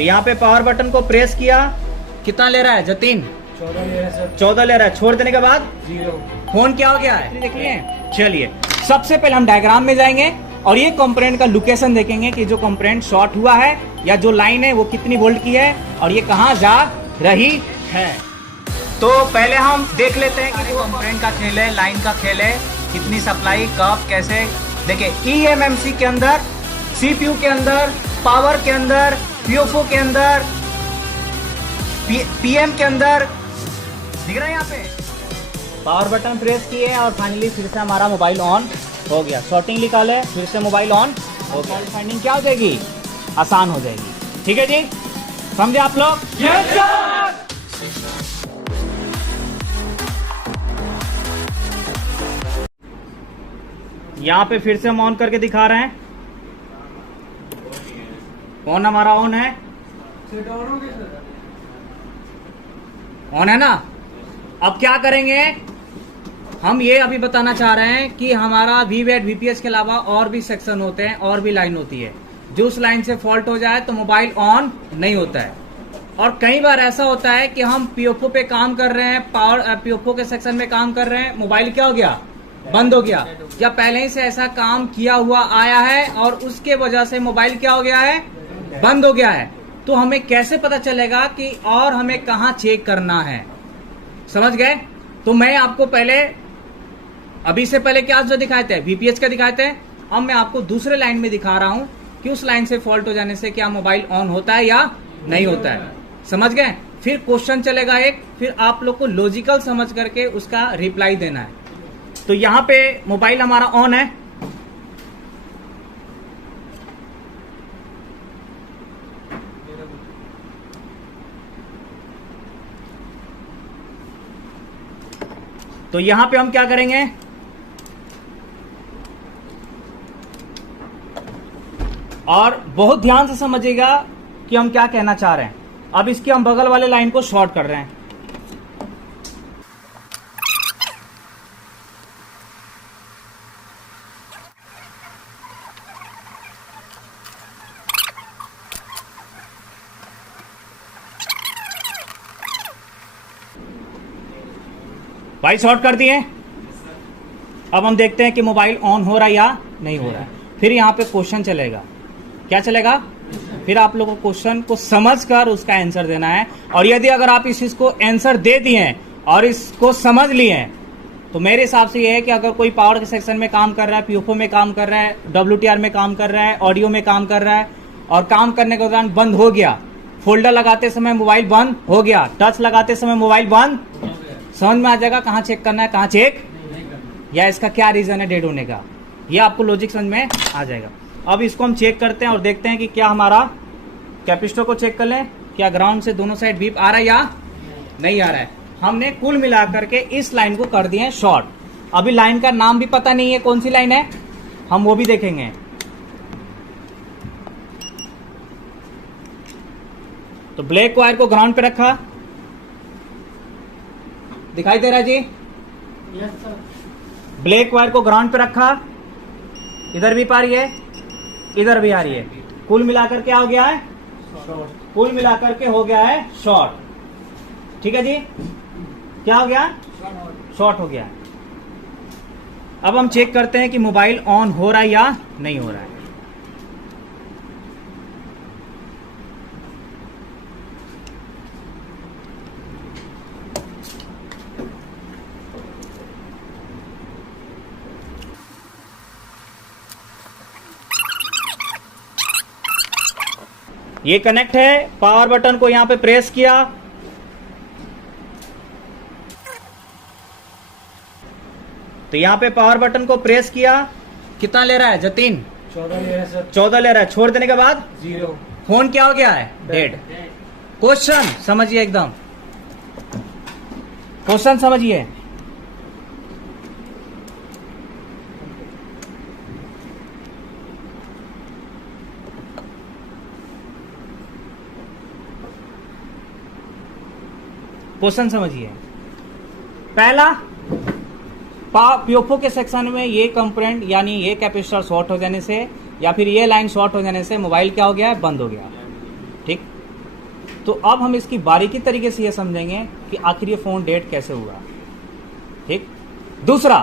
तो यहाँ पे पावर बटन को प्रेस किया, कितना ले रहा है जतीन? 14 ले रहा है सर। 14 ले रहा है। छोड़ देने के बाद 0। फोन क्या हो गया है देख लिए। चलिए सबसे पहले हम डायग्राम में जाएंगे और ये कंपोनेंट का लोकेशन देखेंगे कि जो कंपोनेंट शॉर्ट हुआ है या जो लाइन है वो कितनी वोल्ट की है और ये कहाँ जा रही है। तो पहले हम देख लेते हैं कि जो कंपोनेंट का खेल है, लाइन का खेल है, कितनी सप्लाई कब कैसे। देखिए ईएमएमसी के अंदर, सीपीयू के अंदर, पावर के अंदर, पीओफओ के अंदर, पीएम के अंदर दिख रहा है। यहाँ पे पावर बटन प्रेस किए और फाइनली फिर से हमारा मोबाइल ऑन हो गया। शॉर्टिंग निकाले, फिर से मोबाइल ऑन हो गया। फाइंडिंग क्या हो जाएगी? आसान हो जाएगी। ठीक है जी, समझे आप लोग? yes, यहाँ पे फिर से हम ऑन करके दिखा रहे हैं। फोन हमारा ऑन है, ऑन है ना। अब क्या करेंगे हम, ये अभी बताना चाह रहे हैं कि हमारा वीवैट वीपीएस के अलावा और भी सेक्शन होते हैं और भी लाइन होती है। जो उस लाइन से फॉल्ट हो जाए तो मोबाइल ऑन नहीं होता है। और कई बार ऐसा होता है कि हम पीओफओ पे काम कर रहे हैं, पावर पीओफओ के सेक्शन में काम कर रहे हैं, मोबाइल क्या हो गया? बंद हो गया, या पहले ही से ऐसा काम किया हुआ आया है और उसके वजह से मोबाइल क्या हो गया है? बंद हो गया है। तो हमें कैसे पता चलेगा कि और हमें कहाँ चेक करना है? समझ गए? तो मैं आपको पहले, अभी से पहले क्या जो दिखाए थे वीपीएस का दिखाए थे, अब मैं आपको दूसरे लाइन में दिखा रहा हूं कि उस लाइन से फॉल्ट हो जाने से क्या मोबाइल ऑन होता है या नहीं होता है। समझ गए? फिर क्वेश्चन चलेगा एक, फिर आप लोग को लॉजिकल समझ करके उसका रिप्लाई देना है। तो यहां पे मोबाइल हमारा ऑन है, तो यहां पे हम क्या करेंगे, और बहुत ध्यान से समझिएगा कि हम क्या कहना चाह रहे हैं। अब इसके हम बगल वाले लाइन को शॉर्ट कर रहे हैं। भाई शॉर्ट कर दिए। अब हम देखते हैं कि मोबाइल ऑन हो रहा है या नहीं हो रहा है। फिर यहाँ पे क्वेश्चन चलेगा। क्या चलेगा? फिर आप लोगों को क्वेश्चन को समझकर उसका आंसर देना है। और यदि अगर आप इस चीज को आंसर दे दिए और इसको समझ लिए हैं, तो मेरे हिसाब से यह है कि अगर कोई पावर के सेक्शन में काम कर रहा है, पीओफओ में काम कर रहा है, डब्ल्यूटीआर में काम कर रहा है, ऑडियो में काम कर रहा है और काम करने के दौरान बंद हो गया, फोल्डर लगाते समय मोबाइल बंद हो गया, टच लगाते समय मोबाइल बंद, समझ में आ जाएगा कहाँ चेक करना है, कहाँ चेक, या इसका क्या रीजन है डेड होने का। ये आपको लॉजिक समझ में आ जाएगा। अब इसको हम चेक करते हैं और देखते हैं कि क्या हमारा कैपेसिटर को चेक कर लें, क्या ग्राउंड से दोनों साइड बीप आ रहा है या नहीं आ रहा है। हमने कुल मिलाकर के इस लाइन को कर दिए शॉर्ट। अभी लाइन का नाम भी पता नहीं है कौन सी लाइन है, हम वो भी देखेंगे। तो ब्लैक वायर को ग्राउंड पे रखा, दिखाई दे रहा है जी? Yes sir. ब्लैक वायर को ग्राउंड पे रखा, इधर भी पा रही है, इधर भी आ रही है। कुल मिलाकर क्या हो गया है? शॉर्ट। कुल मिलाकर के हो गया है शॉर्ट। ठीक है जी, क्या हो गया? शॉर्ट हो गया। अब हम चेक करते हैं कि मोबाइल ऑन हो रहा है या नहीं हो रहा है। ये कनेक्ट है, पावर बटन को यहां पे प्रेस किया, तो यहां पे पावर बटन को प्रेस किया, कितना ले रहा है जतीन? 14 ले रहा है सर। 14 ले रहा है। छोड़ देने के बाद 0। फोन क्या हो गया है? डेड। क्वेश्चन समझिए, एकदम क्वेश्चन समझिए। क्वेश्चन समझिए। पहला, पीओफओ के सेक्शन में ये कंपोनेंट यानी ये कैपेसिटर शॉर्ट हो जाने से या फिर ये लाइन शॉर्ट हो जाने से मोबाइल क्या हो गया है? बंद हो गया। ठीक। तो अब हम इसकी बारीकी तरीके से ये समझेंगे कि आखिर ये फोन डेड कैसे हुआ। ठीक, दूसरा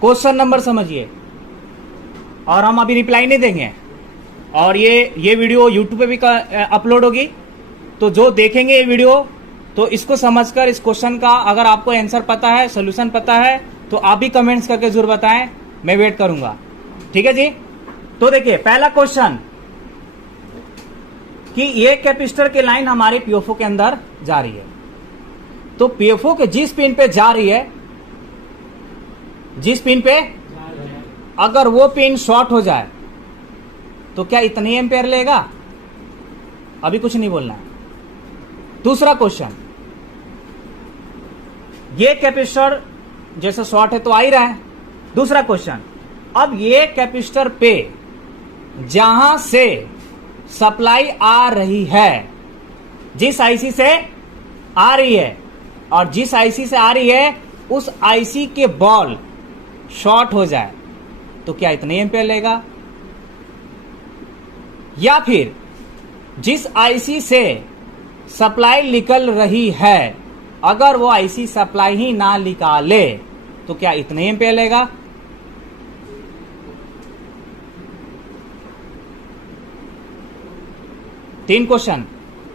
क्वेश्चन नंबर समझिए, और हम अभी रिप्लाई नहीं देंगे, और ये वीडियो यूट्यूब पे भी अपलोड होगी, तो जो देखेंगे ये वीडियो तो इसको समझकर इस क्वेश्चन का अगर आपको आंसर पता है, सोल्यूशन पता है, तो आप भी कमेंट्स करके जरूर बताएं, मैं वेट करूंगा। ठीक है जी। तो देखिए पहला क्वेश्चन कि ये कैपेसिटर की लाइन हमारे पीएफओ के अंदर जा रही है, तो पीएफओ के जिस पिन पे जा रही है, जिस पिन पे अगर वो पिन शॉर्ट हो जाए तो क्या इतने एम्पेयर लेगा? अभी कुछ नहीं बोलना है। दूसरा क्वेश्चन, ये कैपेसिटर जैसे शॉर्ट है तो आ ही रहा है। दूसरा क्वेश्चन, अब ये कैपेसिटर पे जहां से सप्लाई आ रही है, जिस आईसी से आ रही है और जिस आईसी से आ रही है उस आईसी के बॉल शॉर्ट हो जाए तो क्या इतने एम्पेयर लेगा? या फिर जिस आईसी से सप्लाई निकल रही है अगर वो आईसी सप्लाई ही ना निकाले तो क्या इतने एम्पेयर लेगा? तीन क्वेश्चन।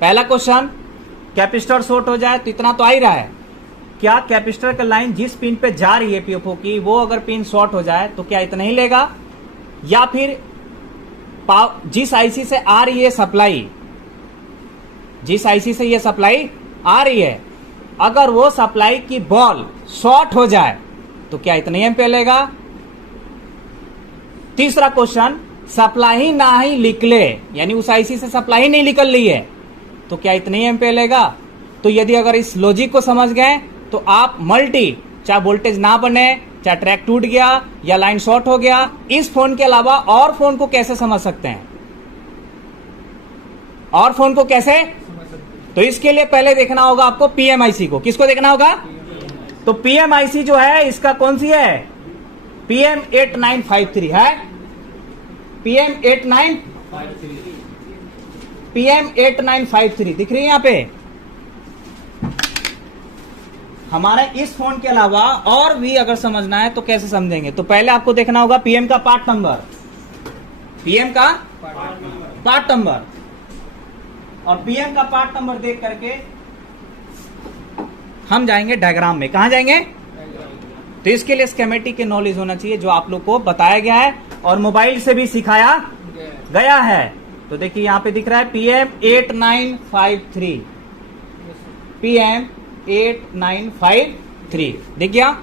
पहला क्वेश्चन, कैपेसिटर शॉर्ट हो जाए तो इतना तो आ ही रहा है, क्या कैपेसिटर का लाइन जिस पिन पे जा रही है पीएफओ की, वो अगर पिन शॉर्ट हो जाए तो क्या इतना ही लेगा? या फिर जिस आईसी से आ रही है सप्लाई, जिस आईसी से ये सप्लाई आ रही है अगर वो सप्लाई की बॉल शॉर्ट हो जाए तो क्या इतने एम्पेयर लेगा? तीसरा क्वेश्चन, सप्लाई ही ना ही निकले, यानी उस आईसी से सप्लाई ही नहीं निकल रही है तो क्या इतने एम्पेयर लेगा? तो यदि अगर इस लॉजिक को समझ गए तो आप मल्टी, चाहे वोल्टेज ना बने, चाहे ट्रैक टूट गया या लाइन शॉर्ट हो गया, इस फोन के अलावा और फोन को कैसे समझ सकते हैं? और फोन को कैसे? तो इसके लिए पहले देखना होगा आपको पीएमआईसी को। किसको देखना होगा? तो पीएमआईसी जो है इसका कौन सी है? PM8953 है। PM8953 दिख रही है यहां पे। हमारे इस फोन के अलावा और भी अगर समझना है तो कैसे समझेंगे? तो पहले आपको देखना होगा पीएम का पार्ट नंबर, पीएम का पार्ट नंबर, और पीएम का पार्ट नंबर देख करके हम जाएंगे डायग्राम में। कहां जाएंगे? तो इसके लिए स्कीमेटिक की नॉलेज होना चाहिए जो आप लोग को बताया गया है और मोबाइल से भी सिखाया गया है। तो देखिए यहां पे दिख रहा है PM8953, PM8953 दिख गया?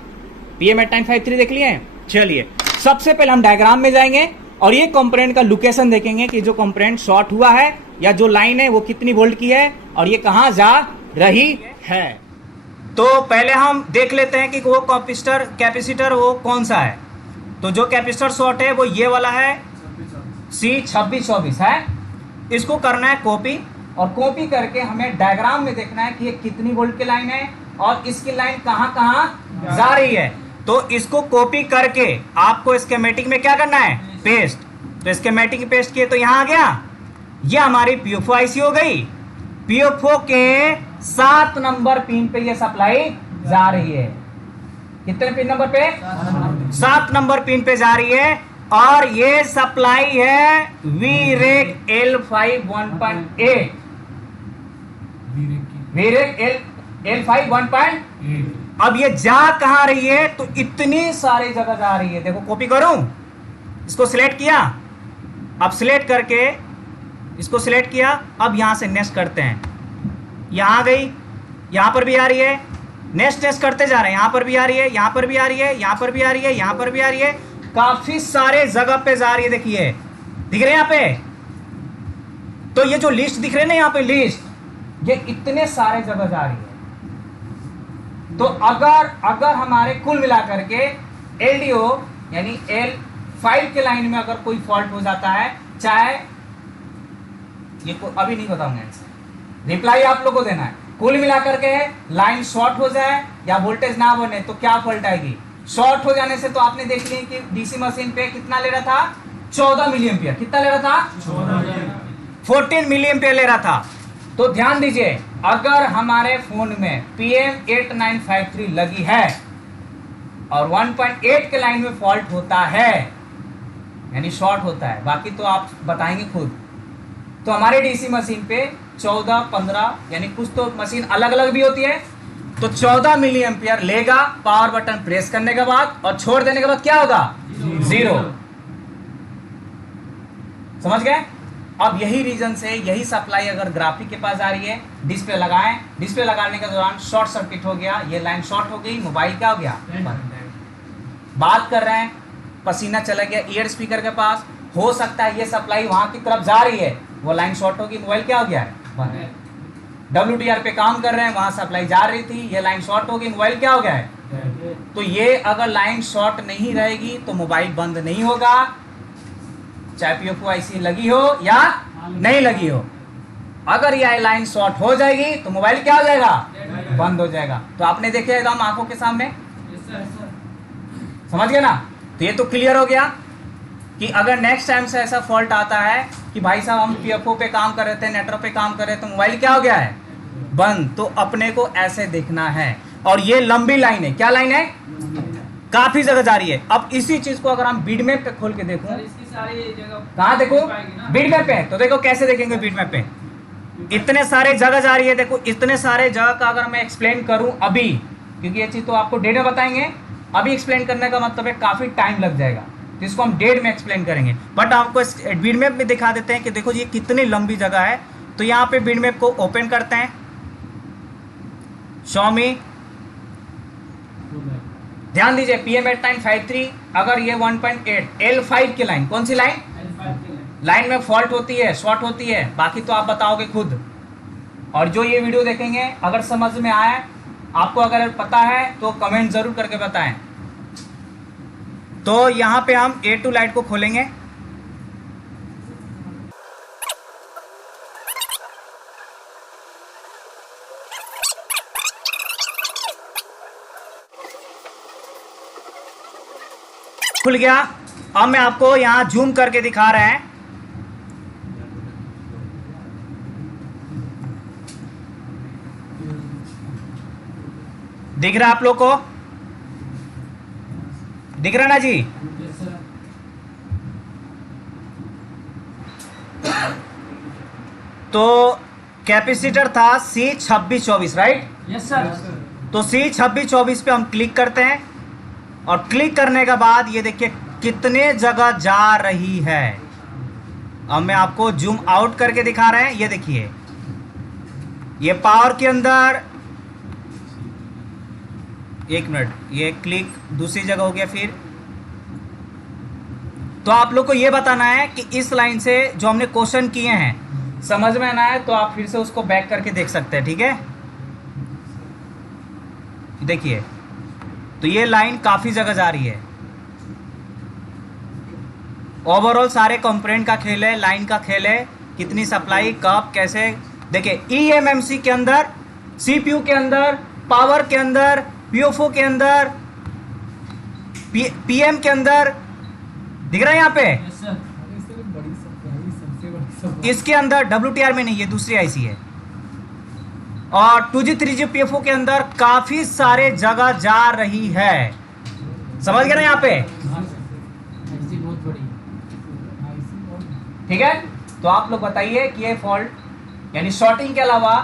PM8953 देख लिए? चलिए सबसे पहले हम डायग्राम में जाएंगे और ये कंपोनेंट का लोकेशन देखेंगे कि जो कंपोनेंट शॉर्ट हुआ है या जो लाइन है वो कितनी वोल्ट की है और ये कहां जा रही है। तो पहले हम देख लेते हैं कि वो कैपेसिटर वो कौन सा है। तो जो कैपेसिटर शॉर्ट है वो ये वाला है, C2624 है। इसको करना है कॉपी, और कॉपी करके हमें डायग्राम में देखना है कि ये कितनी वोल्ट की लाइन है और इसकी लाइन कहां कहां जा रही है। तो इसको कॉपी करके आपको स्कीमेटिक में क्या करना है? पेस्ट। तो स्कीमेटिक पेस्ट किए तो यहां आ गया, ये हमारी पीएफओ आईसी हो गई। पीएफओ के 7 नंबर पिन पे ये सप्लाई जा रही है। कितने पिन नंबर पे? 7 नंबर पिन पे जा रही है, और ये सप्लाई है VREC L5 1.8, VREC L5 1.8। अब ये जा कहां रही है? तो इतनी सारी जगह जा रही है। देखो कॉपी करूं, इसको सिलेक्ट किया, अब सिलेक्ट करके इसको सिलेक्ट किया, अब यहां से नेक्स्ट करते हैं। यहां आ गई, यहां पर भी आ रही है, नेक्स्ट करते जा रहे हैं। यहां पर भी आ रही है, यहां पर भी आ रही है, यहां पर भी आ रही है, यहां पर भी आ रही है, काफी सारे जगह पे जा रही है। देखिए दिख रहे हैं यहां पे? तो ये जो लिस्ट दिख रहे हैं ना यहाँ पे लिस्ट, ये इतने सारे जगह जा रही है। तो अगर हमारे कुल मिलाकर के LDO यानी L5 के लाइन में अगर कोई फॉल्ट हो जाता है, चाहे ये अभी नहीं बताऊंगा, रिप्लाई आप लोग को देना है। कुल मिलाकर के लाइन शॉर्ट हो जाए या वोल्टेज ना बने तो क्या फॉल्ट आएगी? शॉर्ट हो जाने से तो आपने देख लिया कि डीसी मशीन पे कितना ले रहा था? 14 मिली एम्पियर। कितना ले रहा था? 14 मिली एम्पियर ले रहा था। तो ध्यान दीजिए, अगर हमारे फोन में PM8953 लगी है और 1.8 के लाइन में फॉल्ट होता है, यानी शॉर्ट होता है, बाकी तो आप बताएंगे खुद, तो हमारे डीसी मशीन पे 14, 15 यानी कुछ तो मशीन अलग अलग भी होती है, तो 14 मिली एम्पियर लेगा पावर बटन प्रेस करने के बाद, और छोड़ देने के बाद क्या होगा? 0। समझ गए? अब यही रीजन से यही सप्लाई अगर ग्राफिक के पास आ रही है, डिस्प्ले लगाएं, डिस्प्ले लगाने के दौरान शॉर्ट सर्किट हो गया, ये लाइन शॉर्ट हो गई, मोबाइल क्या हो गया? बात कर रहे हैं, पसीना चला गया ईयर स्पीकर के पास, हो सकता है ये सप्लाई वहां की तरफ जा रही है, वो लाइन शॉर्ट होगी, मोबाइल क्या हो गया है? WDR पे काम कर रहे हैं, वहां सप्लाई जा रही थी, ये लाइन शॉर्ट होगी, मोबाइल क्या हो गया है? तो ये अगर लाइन शॉर्ट नहीं रहेगी तो मोबाइल बंद नहीं होगा, चाहे PFO IC लगी हो या नहीं लगी हो। अगर यह लाइन शॉर्ट हो जाएगी तो मोबाइल क्या हो जाएगा? बंद हो जाएगा। तो आपने देखे एकदम आंखों के सामने, समझ गए ना? तो ये तो क्लियर हो गया कि अगर नेक्स्ट टाइम से ऐसा फॉल्ट आता है कि भाई साहब हम PFO पे काम कर रहे थे, नेटवर्क पे काम कर रहे थे, तो मोबाइल क्या हो गया है? बंद। तो अपने को ऐसे देखना है। और ये लंबी लाइन है, क्या लाइन है? काफी जगह जा रही है। अब इसी चीज को अगर हम बीट मैप पे खोल के देखूं, इसकी सारी जगह कहाँ देखो? बीट मैप पे। तो देखो कैसे देखेंगे बीट मैप पे, इतने सारे जगह जा रही है। देखो इतने सारे जगह का अगर मैं एक्सप्लेन करूं अभी, क्योंकि ये चीज तो आपको डेट में बताएंगे, अभी एक्सप्लेन करने का मतलब है काफी टाइम लग जाएगा, तो इसको हम डेट में एक्सप्लेन करेंगे। बट आपको बीट मैप में दिखा देते हैं कि देखो ये कितनी लंबी जगह है। तो यहाँ पे बीट मैप को ओपन करते हैं, Xiaomi, ध्यान दीजिए PM8953, अगर ये 1.8 L5 की लाइन, कौन सी लाइन? लाइन में फॉल्ट होती है, शॉर्ट होती है, बाकी तो आप बताओगे खुद। और जो ये वीडियो देखेंगे अगर समझ में आए, आपको अगर पता है तो कमेंट जरूर करके बताएं। तो यहां पे हम A2 लाइट को खोलेंगे, खुल गया। अब मैं आपको यहां जूम करके दिखा रहे हैं, दिख रहा है आप लोग को? दिख रहा ना जी? तो कैपेसिटर था C2624, राइट? Yes sir. तो C2624 पे हम क्लिक करते हैं, और क्लिक करने के बाद ये देखिए कितने जगह जा रही है। अब मैं आपको जूम आउट करके दिखा रहे हैं, ये देखिए ये पावर के अंदर, एक मिनट, ये क्लिक दूसरी जगह हो गया। फिर तो आप लोग को ये बताना है कि इस लाइन से जो हमने क्वेश्चन किए हैं समझ में ना आए तो आप फिर से उसको बैक करके देख सकते हैं, ठीक है? देखिए तो ये लाइन काफी जगह जा रही है। ओवरऑल सारे कंपोनेंट का खेल है, लाइन का खेल है, कितनी सप्लाई कब कैसे। देखिए EMMC के अंदर, CPU के अंदर, पावर के अंदर, PFO के अंदर, PM के अंदर, दिख रहा है यहाँ पे? Yes sir. इसके अंदर WTR में नहीं, ये दूसरी IC है। और 2G 3G PFO के अंदर काफी सारे जगह जा रही है, समझ गए ना यहाँ पे? बहुत बड़ी। ठीक है, तो आप लोग बताइए कि ये फॉल्ट यानी शॉर्टिंग के अलावा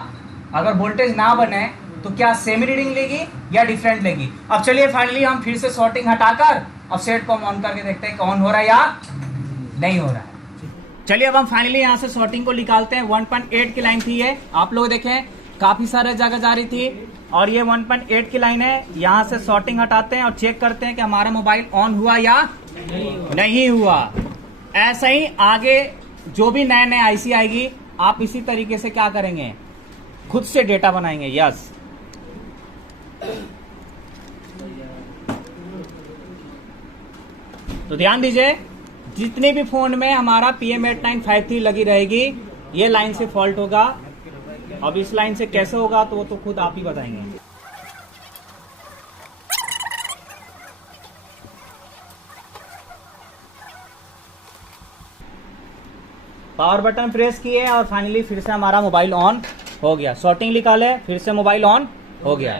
अगर वोल्टेज ना बने तो क्या सेमी रीडिंग लेगी या डिफरेंट लेगी? अब चलिए फाइनली हम फिर से शॉर्टिंग हटाकर अब सेट को हम ऑन करके देखते हैं कि ऑन हो रहा है या नहीं हो रहा है। चलिए अब हम फाइनली यहाँ से शॉर्टिंग को निकालते हैं। 1.8 की लाइन थी ये, आप लोग देखें काफी सारे जगह जा रही थी, और ये 1.8 की लाइन है। यहाँ से शॉर्टिंग हटाते हैं और चेक करते हैं कि हमारा मोबाइल ऑन हुआ या नहीं हुआ। ऐसा ही आगे जो भी नए नए IC आएगी आप इसी तरीके से क्या करेंगे, खुद से डेटा बनाएंगे। यस, तो ध्यान दीजिए जितने भी फोन में हमारा PM8953 लगी रहेगी ये लाइन से फॉल्ट होगा। अब इस लाइन से कैसे होगा तो वो तो खुद आप ही बताएंगे। पावर बटन प्रेस किए और फाइनली फिर से हमारा मोबाइल ऑन हो गया, सॉर्टिंग निकाले, फिर से मोबाइल ऑन हो गया।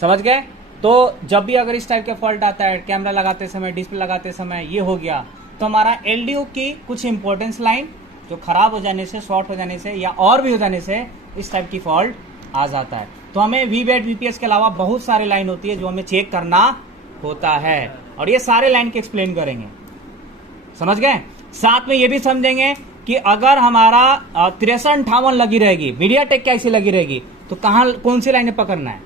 समझ गए? तो जब भी अगर इस टाइप का फॉल्ट आता है, कैमरा लगाते समय, डिस्प्ले लगाते समय, ये हो गया, तो हमारा एलडीओ की कुछ इंपॉर्टेंस लाइन जो खराब हो जाने से, शॉर्ट हो जाने से या और भी हो जाने से इस टाइप की फॉल्ट आ जाता है। तो हमें वीवैट वीपीएस के अलावा बहुत सारे लाइन होती है जो हमें चेक करना होता है, और ये सारे लाइन के एक्सप्लेन करेंगे। समझ गए? साथ में ये भी समझेंगे कि अगर हमारा 6358 लगी रहेगी, मीडियाटेक कैसी लगी रहेगी, तो कहां कौन सी लाइनें पकड़ना है,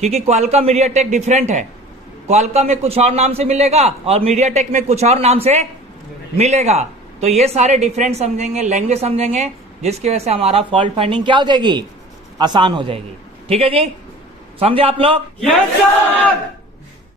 क्योंकि क्वालकॉम मीडियाटेक डिफरेंट है। क्वालकॉम में कुछ और नाम से मिलेगा और मीडियाटेक में कुछ और नाम से मिलेगा। तो ये सारे डिफरेंट समझेंगे, लैंग्वेज समझेंगे, जिसकी वजह से हमारा फॉल्ट फाइंडिंग क्या हो जाएगी, आसान हो जाएगी। ठीक है जी, समझे आप लोग? Yes sir.